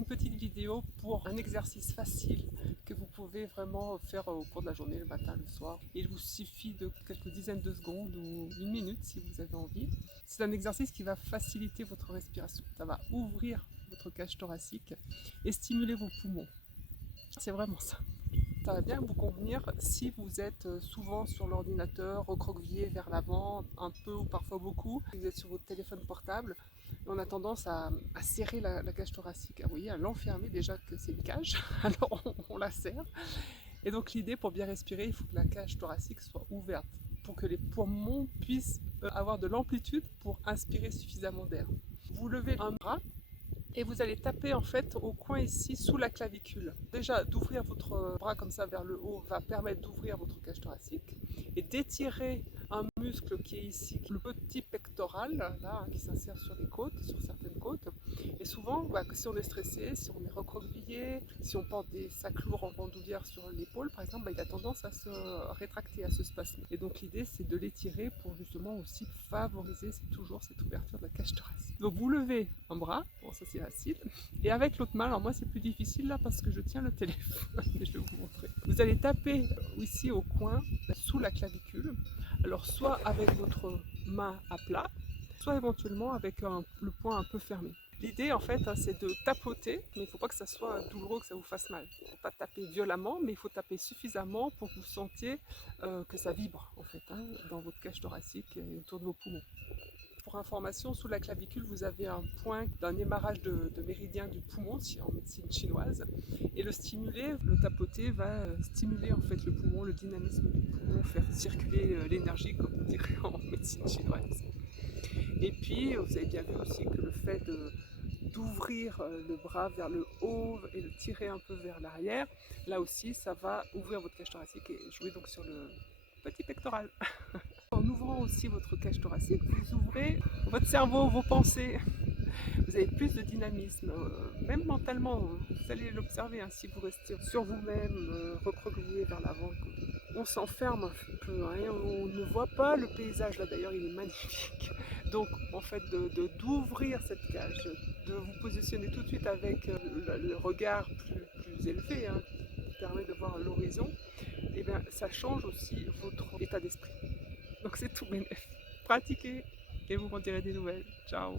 une petite vidéo pour un exercice facile que vous pouvez vraiment faire au cours de la journée, le matin, le soir. Il vous suffit de quelques dizaines de secondes ou une minute si vous avez envie. C'est un exercice qui va faciliter votre respiration. Ça va ouvrir votre cage thoracique et stimuler vos poumons. C'est vraiment ça. Ça va bien vous convenir si vous êtes souvent sur l'ordinateur, recroquevillé vers l'avant, un peu ou parfois beaucoup. Si vous êtes sur votre téléphone portable, on a tendance à serrer la cage thoracique, vous voyez, à l'enfermer, déjà que c'est une cage, alors on la serre. Et donc l'idée, pour bien respirer, il faut que la cage thoracique soit ouverte, pour que les poumons puissent avoir de l'amplitude pour inspirer suffisamment d'air. Vous levez un bras et vous allez taper en fait au coin ici sous la clavicule. Déjà, d'ouvrir votre bras comme ça vers le haut va permettre d'ouvrir votre cage thoracique et d'étirer un muscle qui est ici, le petit pectoral là, qui s'insère sur les côtes, sur certaines côtes. Et souvent, si on est stressé, si on est recroquevillé, si on porte des sacs lourds en bandoulière sur l'épaule par exemple, il a tendance à se rétracter, à se spasmer. Et donc l'idée, c'est de l'étirer pour justement aussi favoriser toujours cette ouverture de la cage thoracique. Donc vous levez un bras, bon ça c'est facile, et avec l'autre main, alors moi c'est plus difficile là parce que je tiens le téléphone, mais je vais vous montrer. Vous allez taper ici au coin, sous la clavicule, alors soit avec votre main à plat, soit éventuellement avec le poing un peu fermé. L'idée en fait, c'est de tapoter, mais il ne faut pas que ça soit douloureux, que ça vous fasse mal. Il ne faut pas taper violemment, mais il faut taper suffisamment pour que vous sentiez que ça vibre en fait, dans votre cage thoracique et autour de vos poumons. Pour information, sous la clavicule, vous avez un point d'un émarrage de méridien du poumon en médecine chinoise. Et le stimuler, le tapoter, va stimuler en fait le poumon, le dynamisme du poumon, faire circuler l'énergie, comme on dirait en médecine chinoise. Et puis, vous avez bien vu aussi que le fait d'ouvrir le bras vers le haut et de tirer un peu vers l'arrière, là aussi, ça va ouvrir votre cage thoracique et jouer donc sur le petit pectoral. En ouvrant aussi votre cage thoracique, vous ouvrez votre cerveau, vos pensées. Vous avez plus de dynamisme, même mentalement. Vous allez l'observer si vous restez sur vous-même, recroquevillé vers l'avant. On s'enferme un peu, on ne voit pas le paysage. Là d'ailleurs, il est magnifique. Donc en fait, d'ouvrir cette cage, de vous positionner tout de suite avec le regard plus élevé, qui permet de voir l'horizon, et bien ça change aussi votre état d'esprit. Donc c'est tout bénef. Pratiquez et vous m'en direz des nouvelles. Ciao.